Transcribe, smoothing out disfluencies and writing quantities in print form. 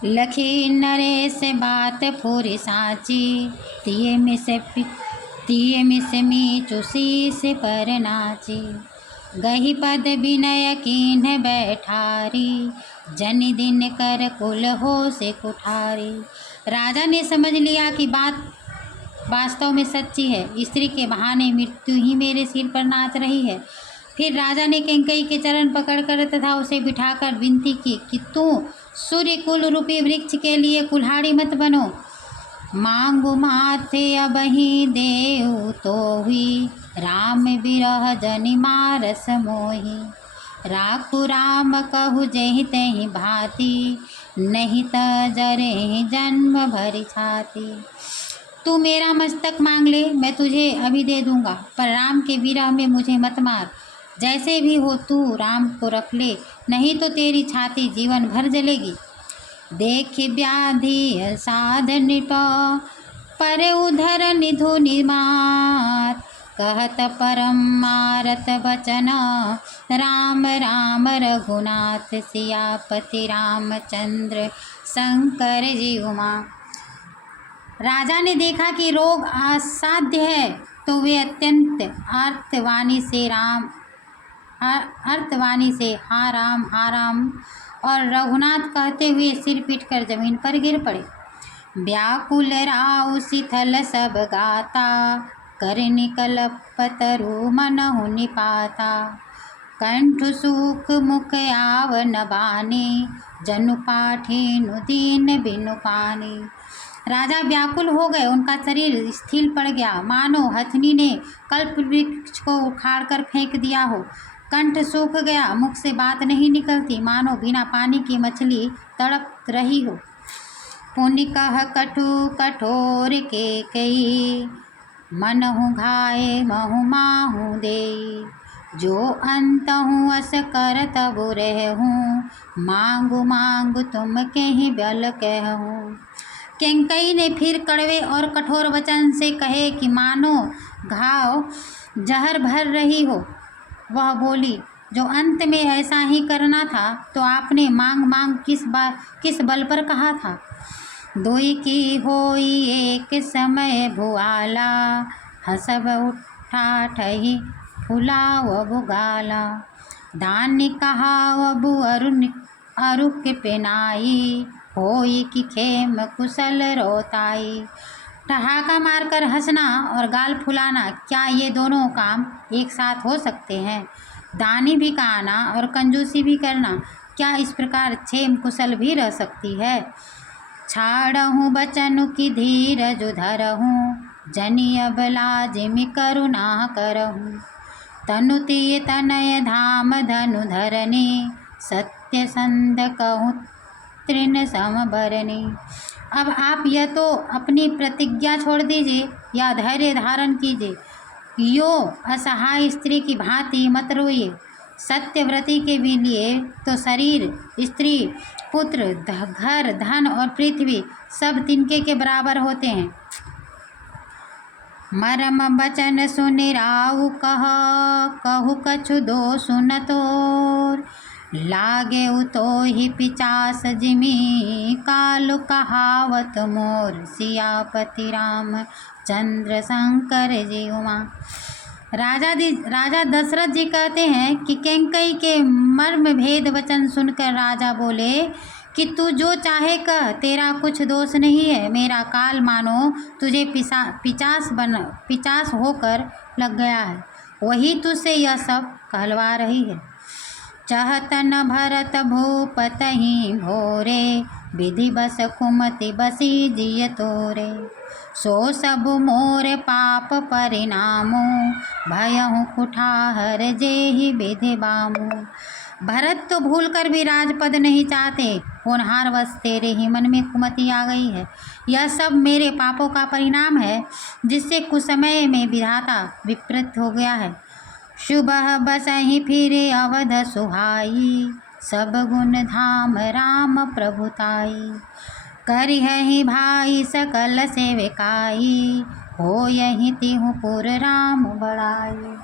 लखी नरेश बात पूरी साची, तिये मिस मीचु शीस पर नाची। गही पद विनय कीन्ह बैठारी, जनि दिन कर कुल हो से कुठारी। राजा ने समझ लिया कि बात वास्तव में सच्ची है, स्त्री के बहाने मृत्यु ही मेरे सिर पर नाच रही है। फिर राजा ने कैकेयी के चरण पकड़कर तथा उसे बिठाकर विनती की कि तू सूर्य कुल रूपी वृक्ष के लिए कुल्हाड़ी मत बनो। मांगू माथे अबहि देऊ तो हुई, राम बिरह जनि मारस मोही। राखु राम कहु जेहि तेहि भांति, नहीं त जरे जन्म भरी छाती। तू मेरा मस्तक मांग ले, मैं तुझे अभी दे दूंगा, पर राम के विरह में मुझे मत मार। जैसे भी हो तू राम को रख ले, नहीं तो तेरी छाती जीवन भर जलेगी। देख व्याधि साध नृप, पर उधर निधु निमात। कहत परम मारत बचन, राम राम रघुनाथ सियापति रामचंद्र शंकर जी उमा। राजा ने देखा कि रोग असाध्य है, तो वे अत्यंत अर्थवाणी से हा राम और रघुनाथ कहते हुए सिर पीटकर जमीन पर गिर पड़े। व्याकुल राव शिथल सब गाता, कर निकलप तरु मनहु निपाता। कंठ सूख मुख आव न बानी, जनु पाठिनु दीन बिनु पानी। राजा व्याकुल हो गए, उनका शरीर स्थिर पड़ गया, मानो हथनी ने कल्प वृक्ष को उखाड़कर फेंक दिया हो। कंठ सूख गया, मुख से बात नहीं निकलती, मानो बिना पानी की मछली तड़प रही हो। पुनि कह कटु कठोर के कई, मनहु घाये महु माहु देई। जो अंतहु अस कर तबु रहूं, मांगु मांगु तुम केहि बल कहूं। कैकेयी ने फिर कड़वे और कठोर वचन से कहे कि मानो घाव जहर भर रही हो। वह बोली, जो अंत में ऐसा ही करना था तो आपने मांग मांग किस बल पर कहा था। दोई की होई एक समय भुआला, हसब उठा ठही फुलाव बुगाला। दानी कहाव अरुक पेनाई, होई की खेम कुशल रोताई। ठहाका मारकर हंसना और गाल फुलाना, क्या ये दोनों काम एक साथ हो सकते हैं। दानी भी कहना और कंजूसी भी करना, क्या इस प्रकार क्षेम कुशल भी रह सकती है। छाड़हूँ बचनु की धीरज धरहूँ, जनि अब लाजिमि करुणा करहूँ। तनु तिय तनय धाम धनु धरनी, सत्य संध कहूँ तृण समबरनी। अब आप या तो अपनी प्रतिज्ञा छोड़ दीजिए या धैर्य धारण कीजिए। यो असहाय स्त्री की भांति मत रोइए। सत्यव्रती के लिए तो शरीर, स्त्री, पुत्र, घर, धन और पृथ्वी सब तिनके के बराबर होते हैं। मरम बचन सुनि राउ कहु कछु दोष न तोर। लागे तो ही पिचास जिमी, कालु कहावत मोर। सियापति राम चंद्र शंकर जी उमा। राजा दशरथ जी कहते हैं कि कैकेयी के मर्म भेद वचन सुनकर राजा बोले कि तू जो चाहे कह, तेरा कुछ दोष नहीं है। मेरा काल मानो तुझे पिचास होकर लग गया है, वही तुझसे यह सब कहलवा रही है। चहतन भरत भूपतहि भोरे, विधि बस कुमति बसी जिय तोरे। सो सब मोर पाप परिणामो, भयहु कुठार जेहि विधि बामो। भरत तो भूल कर भी राजपद नहीं चाहते, होनहार वश तेरे ही मन में कुमति आ गई है। यह सब मेरे पापों का परिणाम है, जिससे कुछ समय में विधाता विपरीत हो गया है। शुभह बसहि फिरे अवध सुहाई, सब गुण धाम राम प्रभुताई। करिहहि भाई सकल सेवकाई, होयहि तिहु पुर राम बड़ाई।